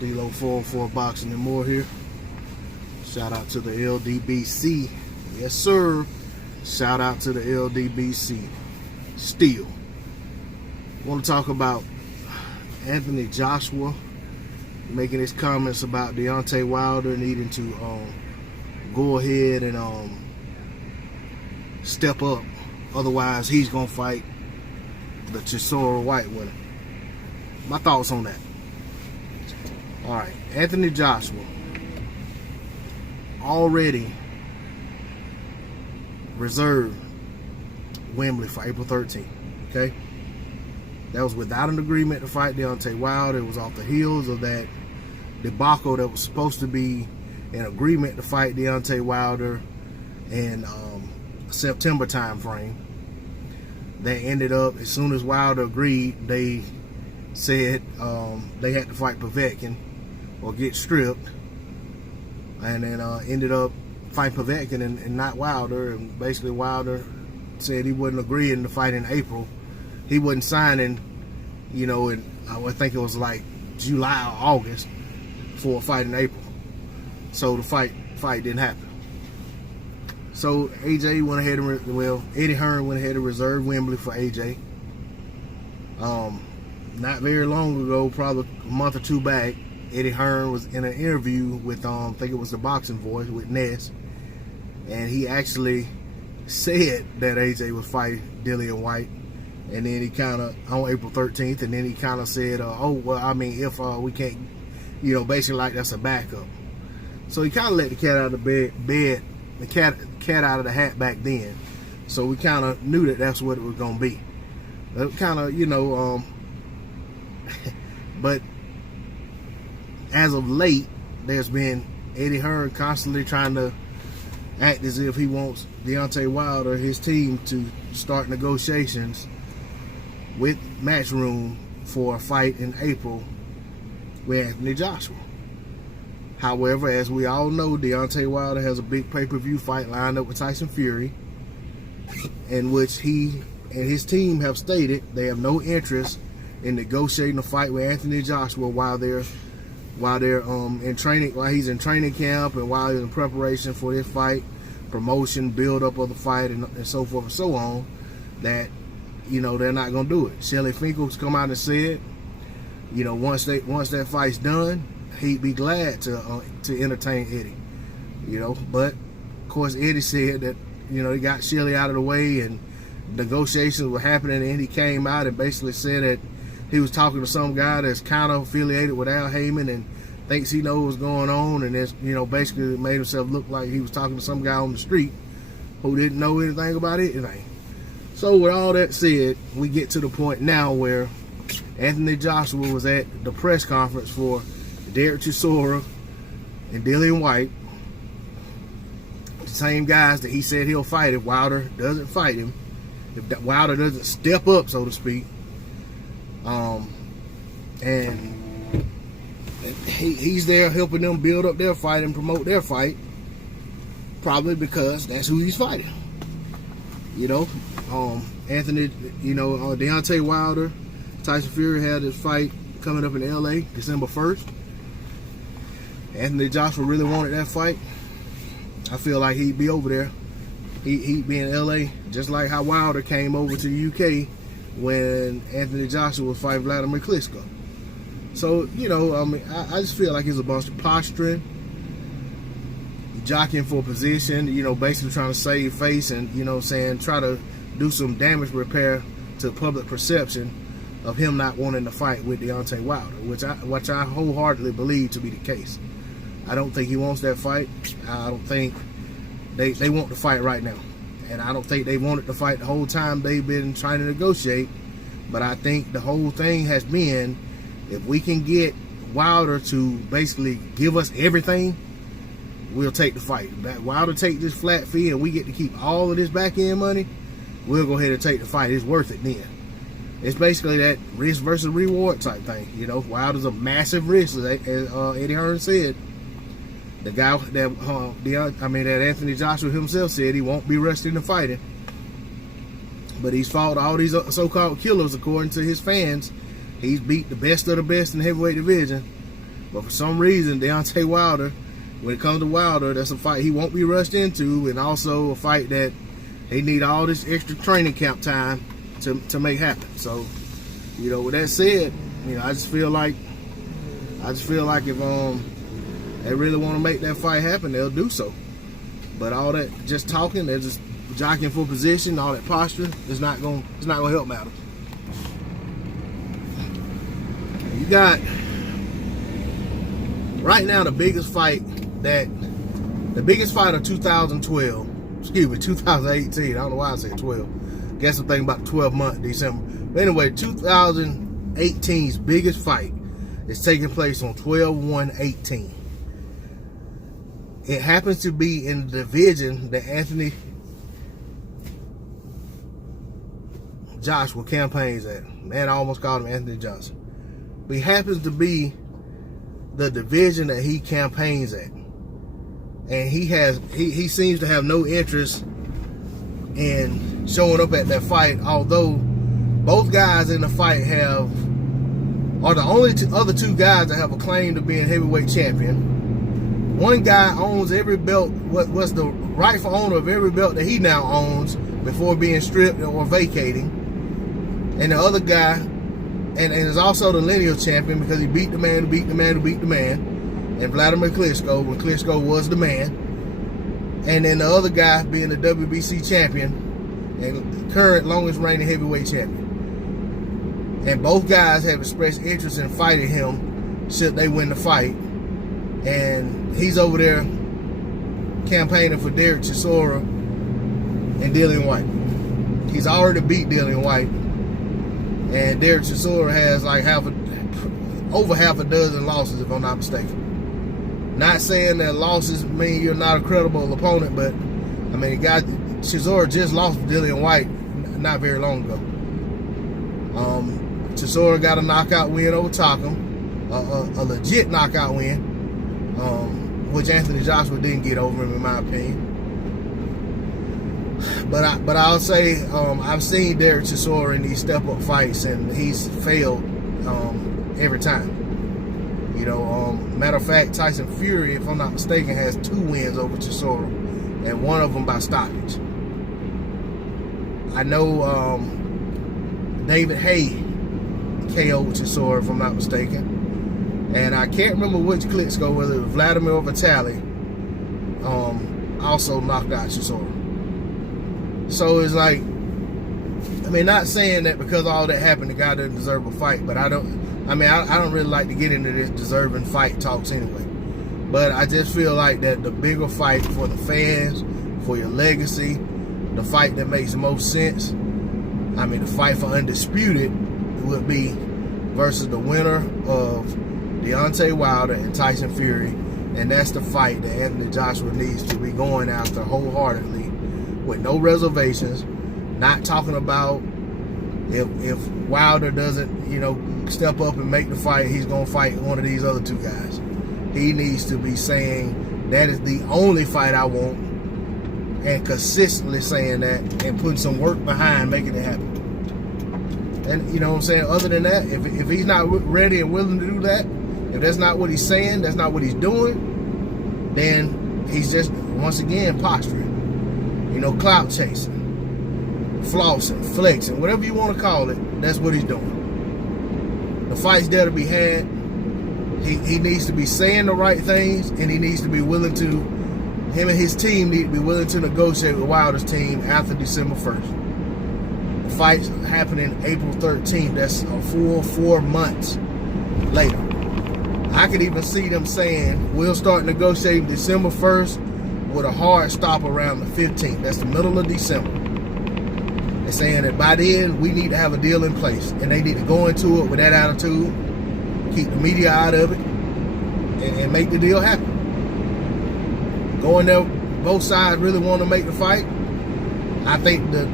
D-Lo 404 Boxing and More here. Shout out to the LDBC. Yes, sir. Shout out to the LDBC. Still, I want to talk about Anthony Joshua making his comments about Deontay Wilder needing to go ahead and step up. Otherwise, he's going to fight the Chisora Whyte winner. My thoughts on that. All right, Anthony Joshua already reserved Wembley for April 13th. Okay, that was without an agreement to fight Deontay Wilder. It was off the heels of that debacle that was supposed to be an agreement to fight Deontay Wilder in September time frame. That ended up, as soon as Wilder agreed, they said they had to fight Povetkin or get stripped, and then ended up fighting Povetkin and not Wilder. And basically Wilder said he wasn't agreeing to fight in April. He wasn't signing, you know, and I think it was like July or August for a fight in April. So the fight didn't happen. So AJ went ahead and, Eddie Hearn went ahead and reserved Wembley for AJ. Not very long ago, probably a month or two back, Eddie Hearn was in an interview with, I think it was the Boxing Voice with Ness, and he actually said that AJ was fighting Dillian Whyte, and then he kind of, on April 13th, and then he kind of said, oh, well, I mean, if we can't, you know, basically like that's a backup. So he kind of let the cat out of the bed, the cat out of the hat back then. So we kind of knew that that's what it was going to be. Kind of, you know, but as of late, there's been Eddie Hearn constantly trying to act as if he wants Deontay Wilder, his team, to start negotiations with Matchroom for a fight in April with Anthony Joshua. However, as we all know, Deontay Wilder has a big pay-per-view fight lined up with Tyson Fury, in which he and his team have stated they have no interest in negotiating a fight with Anthony Joshua while in training, while he's in training camp, and while he's in preparation for this fight, promotion, build up of the fight, and so forth and so on. That, you know, they're not gonna do it. Shelly Finkel's come out and said, you know, once that fight's done, he'd be glad to entertain Eddie. You know, but of course Eddie said that, you know, he got Shelly out of the way and negotiations were happening, and he came out and basically said that he was talking to some guy that's kind of affiliated with Al Heyman and thinks he knows what's going on, and it's, you know, basically made himself look like he was talking to some guy on the street who didn't know anything about anything. So with all that said, we get to the point now where Anthony Joshua was at the press conference for Derek Chisora and Dillian Whyte, the same guys that he said he'll fight if Wilder doesn't fight him, if Wilder doesn't step up, so to speak. And he's there helping them build up their fight and promote their fight, probably because that's who he's fighting. You know, Anthony, you know, Deontay Wilder, Tyson Fury had his fight coming up in LA December 1st. Anthony Joshua really wanted that fight. I feel like he'd be over there. He'd be in LA, just like how Wilder came over to the UK when Anthony Joshua was fighting Vladimir Klitschko. So, you know, I mean, I just feel like it's a bunch of posturing, jockeying for position, you know, basically trying to save face and, you know, try to do some damage repair to public perception of him not wanting to fight with Deontay Wilder, which I wholeheartedly believe to be the case. I don't think he wants that fight. I don't think they want to fight right now. And I don't think they wanted to fight the whole time they've been trying to negotiate. But I think the whole thing has been, if we can get Wilder to basically give us everything, we'll take the fight. Wilder take this flat fee and we get to keep all of this back end money, we'll go ahead and take the fight. It's worth it then. It's basically that risk versus reward type thing. You know, Wilder's a massive risk, as Eddie Hearn said. The guy that Anthony Joshua himself said he won't be rushed into fighting. But he's fought all these so-called killers, according to his fans. He's beat the best of the best in the heavyweight division. But for some reason, Deontay Wilder, when it comes to Wilder, that's a fight he won't be rushed into, and also a fight that he need all this extra training camp time to make happen. So, you know, with that said, you know, I just feel like if they really want to make that fight happen, they'll do so. But all that just talking, they're just jockeying for position, all that posture, it's not gonna help matters. You got right now the biggest fight of 2012. Excuse me, 2018. I don't know why I said 12. Guess I'm thinking about the 12-month December. But anyway, 2018's biggest fight is taking place on 12/1/18. It happens to be in the division that Anthony Joshua campaigns at. Man, I almost called him Anthony Johnson. But he happens to be the division that he campaigns at. And he seems to have no interest in showing up at that fight, although both guys in the fight are the only other two guys that have a claim to being heavyweight champion. One guy owns every belt, was the rightful owner of every belt that he now owns before being stripped or vacating. And the other guy, and is also the lineal champion because he beat the man who beat the man who beat the man. And Vladimir Klitschko, when Klitschko was the man. And then the other guy being the WBC champion and current longest reigning heavyweight champion. And both guys have expressed interest in fighting him should they win the fight. And he's over there campaigning for Derek Chisora and Dillian Whyte. He's already beat Dillian Whyte. And Derek Chisora has like over half a dozen losses, if I'm not mistaken. Not saying that losses mean you're not a credible opponent, but I mean, Chisora just lost to Dillian Whyte not very long ago. Chisora got a knockout win over Takum, a legit knockout win, which Anthony Joshua didn't get over him, in my opinion. But I'll say I've seen Derek Chisora in these step-up fights, and he's failed every time. You know, matter of fact, Tyson Fury, if I'm not mistaken, has 2 wins over Chisora, and one of them by stoppage. I know David Hay KO'd Chisora, if I'm not mistaken, and I can't remember which Klitschko, whether it was Vladimir or Vitaly, also knocked out Chisora. So it's like, I mean, not saying that because all that happened, the guy doesn't deserve a fight, but I don't really like to get into this deserving fight talks anyway. But I just feel like that the bigger fight for the fans, for your legacy, the fight that makes the most sense, I mean, the fight for undisputed would be versus the winner of Deontay Wilder and Tyson Fury. And that's the fight that Anthony Joshua needs to be going after wholeheartedly with no reservations, not talking about if Wilder doesn't, you know, step up and make the fight, he's going to fight one of these other 2 guys. He needs to be saying, that is the only fight I want, and consistently saying that and putting some work behind making it happen. And, you know what I'm saying, other than that, if he's not ready and willing to do that, if that's not what he's saying, that's not what he's doing, then he's just, once again, posturing. You know, clout chasing, flossing, flexing, whatever you want to call it, that's what he's doing. The fight's there to be had. He needs to be saying the right things, and he needs to be willing to, him and his team need to be willing to negotiate with Wilder's team after December 1st. The fight's happening April 13th. That's a full 4 months later. I could even see them saying, we'll start negotiating December 1st with a hard stop around the 15th. That's the middle of December. They're saying that by then, we need to have a deal in place. And they need to go into it with that attitude, keep the media out of it, and make the deal happen. Going there, both sides really want to make the fight. I think the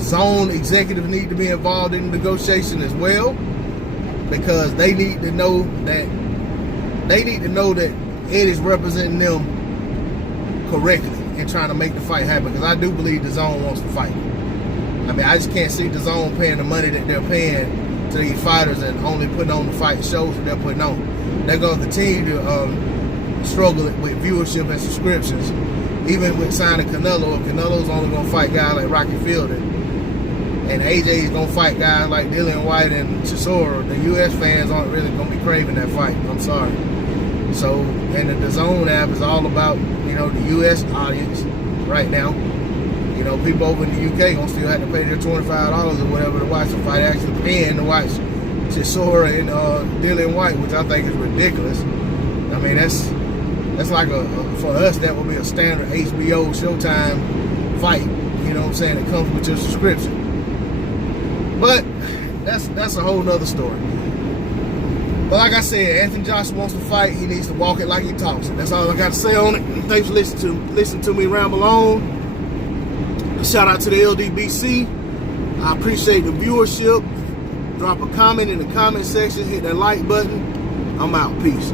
zone executives need to be involved in the negotiation as well, because they need to know that Eddie's representing them correctly and trying to make the fight happen, because I do believe the zone wants to fight. I mean, I just can't see the zone paying the money that they're paying to these fighters and only putting on the fight shows that they're putting on. They're going to continue to struggle with viewership and subscriptions, even with signing Canelo. Canelo's only going to fight guys like Rocky Fielding, and AJ's going to fight guys like Dillian Whyte and Chisora. The U.S. fans aren't really going to be craving that fight. I'm sorry. So, and the DAZN app is all about, you know, the U.S. audience right now. You know, people over in the UK gonna still have to pay their $25 or whatever to watch the fight, actually paying to watch Chisora and Dillian Whyte, which I think is ridiculous. I mean, that's like for us, that would be a standard HBO Showtime fight. You know what I'm saying? It comes with your subscription. But that's a whole nother story. But like I said, Anthony Joshua wants to fight. He needs to walk it like he talks it. That's all I got to say on it. Thanks for listening to me ramble on. Shout out to the LDBC. I appreciate the viewership. Drop a comment in the comment section. Hit that like button. I'm out. Peace.